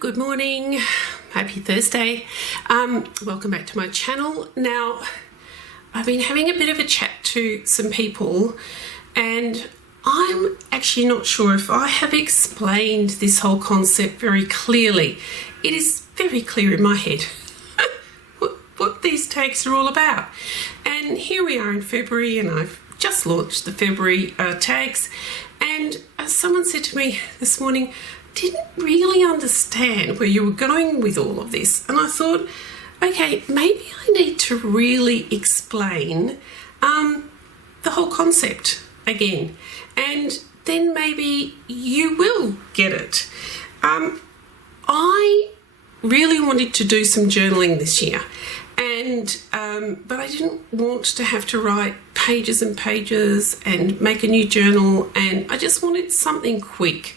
good morning, happy Thursday. Welcome back to my channel. Now, I've been having a bit of a chat to some people and I'm actually not sure if I have explained this whole concept very clearly. It is very clear in my head what these tags are all about. And here we are in February and I've just launched the February tags, and someone said to me this morning, didn't really understand where you were going with all of this. And I thought, okay, maybe I need to really explain the whole concept again, and then maybe you will get it. I really wanted to do some journaling this year, and but I didn't want to have to write pages and pages and make a new journal, and I just wanted something quick.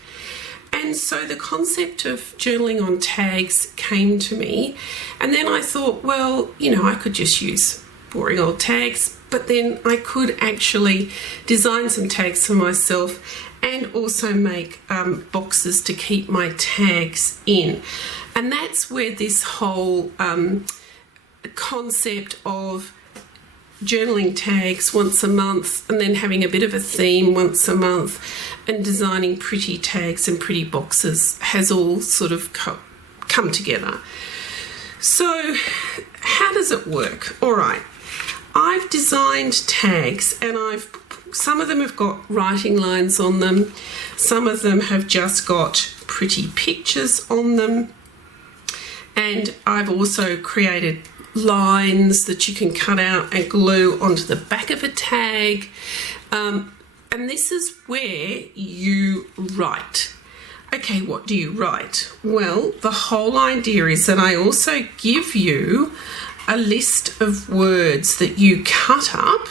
And so the concept of journaling on tags came to me, and then I thought, well, you know, I could just use boring old tags, but then I could actually design some tags for myself and also make boxes to keep my tags in. And that's where this whole concept of journaling tags once a month and then having a bit of a theme once a month and designing pretty tags and pretty boxes has all sort of come together. So how does it work? All right, I've designed tags, and some of them have got writing lines on them, some of them have just got pretty pictures on them, and I've also created lines that you can cut out and glue onto the back of a tag. And this is where you write. Okay, what do you write? Well, the whole idea is that I also give you a list of words that you cut up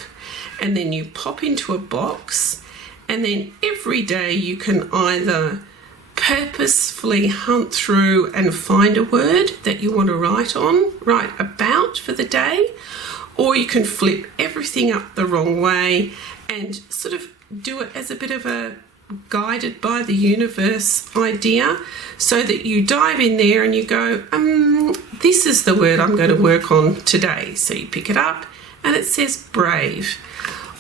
and then you pop into a box, and then every day you can either purposefully hunt through and find a word that you want to write about for the day, or you can flip everything up the wrong way and sort of do it as a bit of a guided by the universe idea, so that you dive in there and you go, this is the word I'm going to work on today. So you pick it up and it says brave.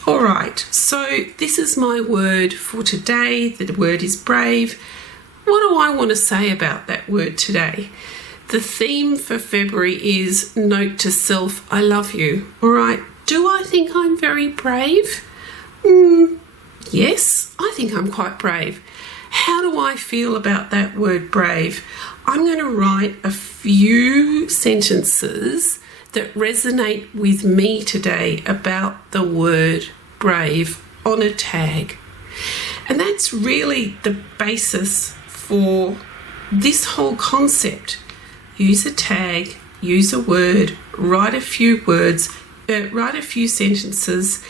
All right, so this is my word for today. The word is brave. What do I want to say about that word today? The theme for February is note to self, I love you. All right, do I think I'm very brave? Yes, I think I'm quite brave. How do I feel about that word brave? I'm going to write a few sentences that resonate with me today about the word brave on a tag. And that's really the basis for this whole concept. Use a tag, use a word, write a few words, write a few sentences.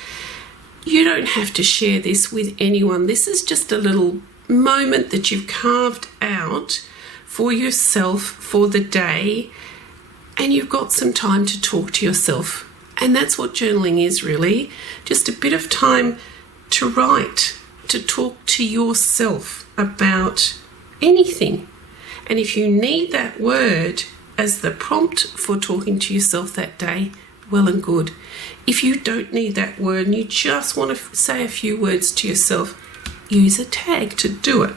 You don't have to share this with anyone. This is just a little moment that you've carved out for yourself for the day, and you've got some time to talk to yourself. And that's what journaling is, really. Just a bit of time to write, to talk to yourself about anything. And if you need that word as the prompt for talking to yourself that day, well and good. If you don't need that word and you just want to say a few words to yourself, use a tag to do it.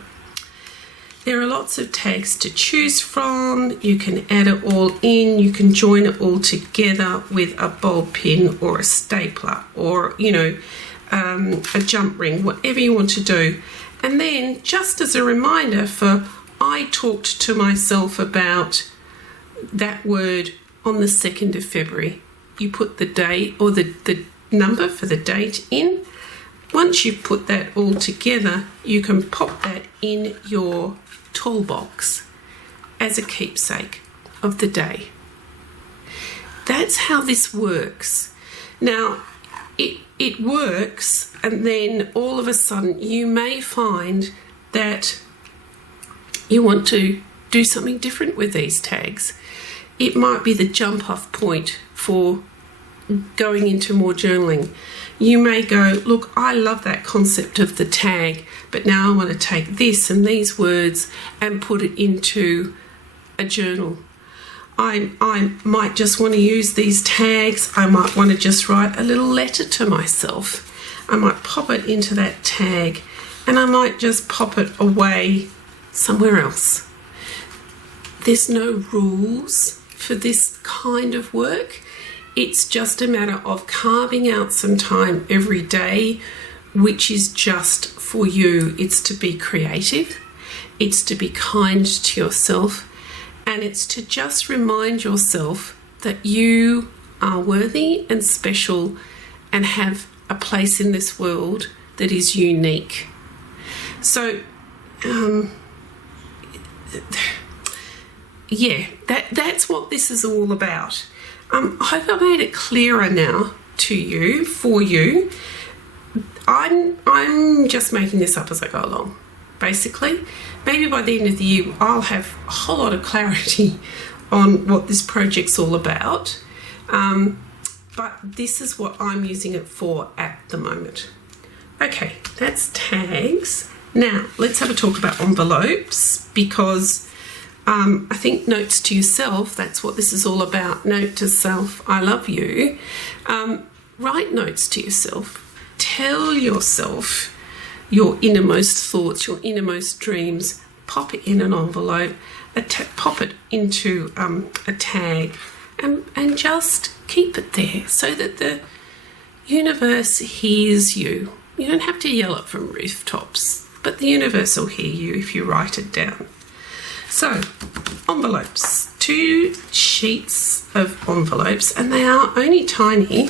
There are lots of tags to choose from. You can add it all in. You can join it all together with a bold pin or a stapler or, you know, a jump ring, whatever you want to do. And then, just as a reminder for I talked to myself about that word on the 2nd of February. You put the date or the number for the date in. Once you've put that all together, you can pop that in your toolbox as a keepsake of the day. That's how this works. Now, it works, and then all of a sudden you may find that you want to do something different with these tags. It might be the jump off point for going into more journaling. You may go, look, I love that concept of the tag, but now I want to take this and these words and put it into a journal. I might just want to use these tags. I might want to just write a little letter to myself. I might pop it into that tag, and I might just pop it away somewhere else. There's no rules for this kind of work. It's just a matter of carving out some time every day, which is just for you. It's to be creative, it's to be kind to yourself, and it's to just remind yourself that you are worthy and special and have a place in this world that is unique. So, yeah, that's what this is all about. I hope I made it clearer now to you, for you. I'm just making this up as I go along, basically. Maybe by the end of the year I'll have a whole lot of clarity on what this project's all about. But this is what I'm using it for at the moment. Okay, that's tags. Now, let's have a talk about envelopes, because I think notes to yourself, that's what this is all about. Note to self, I love you. Write notes to yourself. Tell yourself your innermost thoughts, your innermost dreams. Pop it in an envelope, pop it into a tag, and just keep it there so that the universe hears you. You don't have to yell it from rooftops, but the universe will hear you if you write it down. So, envelopes, 2 sheets of envelopes, and they are only tiny.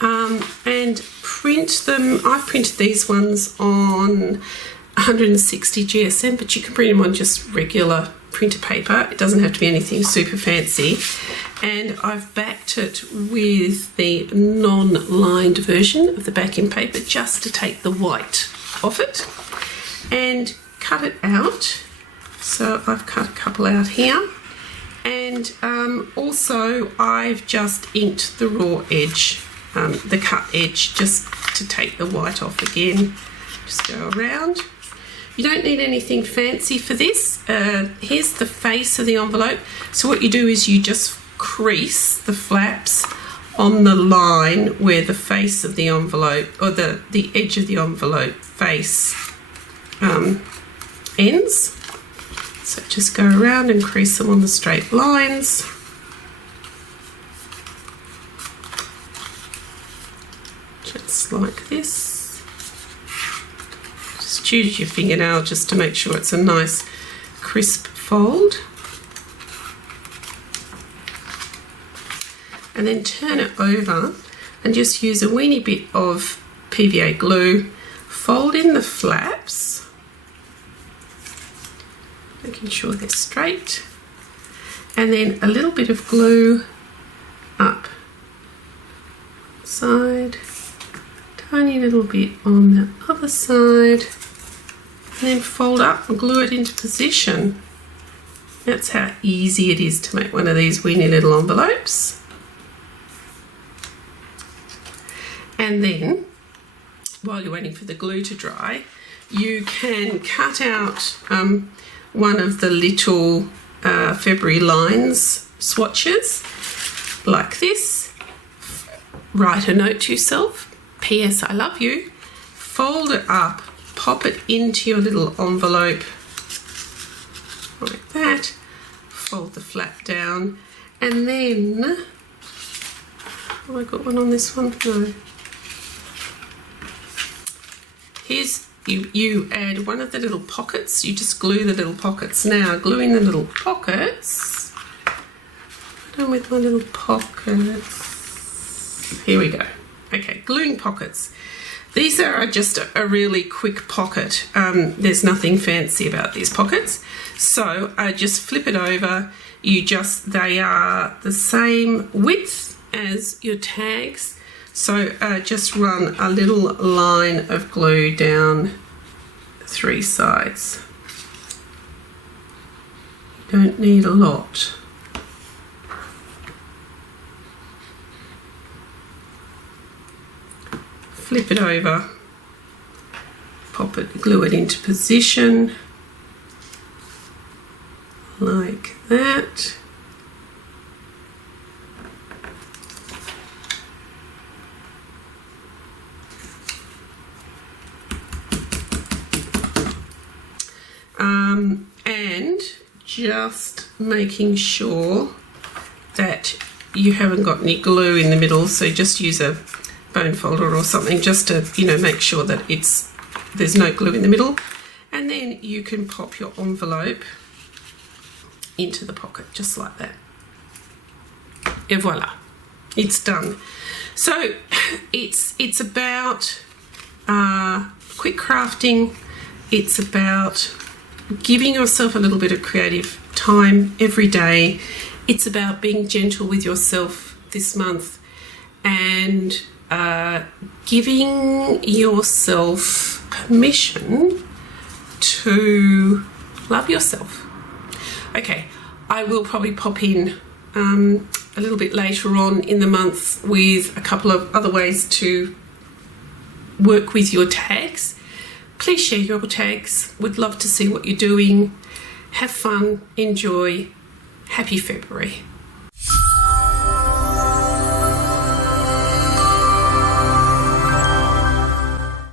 And print them. I've printed these ones on 160 GSM, but you can print them on just regular printer paper. It doesn't have to be anything super fancy. And I've backed it with the non-lined version of the backing paper just to take the white off it and cut it out. So I've cut a couple out here, and also I've just inked the raw edge, the cut edge, just to take the white off again. Just go around. You don't need anything fancy for this. Here's the face of the envelope. So what you do is you just crease the flaps on the line where the face of the envelope, or the edge of the envelope face ends. So just go around and crease them on the straight lines. Just like this. Just use your fingernail just to make sure it's a nice crisp fold. And then turn it over and just use a weeny bit of PVA glue. Fold in the flaps, making sure they're straight, and then a little bit of glue up side, tiny little bit on the other side, and then fold up and glue it into position. That's how easy it is to make one of these weeny little envelopes. And then, while you're waiting for the glue to dry, you can cut out one of the little February lines swatches like this. Write a note to yourself, P.S. I love you. Fold it up, pop it into your little envelope like that. Fold the flap down, and then, have I got one on this one? No. Here's, you add one of the little pockets. You just glue the little pockets. Now, gluing the little pockets. Done with my little pockets. Here we go. Okay, gluing pockets. These are just a really quick pocket. There's nothing fancy about these pockets. So just flip it over. They are the same width as your tags. So just run a little line of glue down 3 sides. You don't need a lot. Flip it over, pop it, glue it into position like that. And just making sure that you haven't got any glue in the middle, so just use a bone folder or something just to, you know, make sure that there's no glue in the middle. And then you can pop your envelope into the pocket just like that. Et voila, it's done. So it's about quick crafting. It's about giving yourself a little bit of creative time every day. It's about being gentle with yourself this month and giving yourself permission to love yourself. Okay, I will probably pop in a little bit later on in the month with a couple of other ways to work with your tags. Please share your tags. Would love to see what you're doing. Have fun, enjoy. Happy February.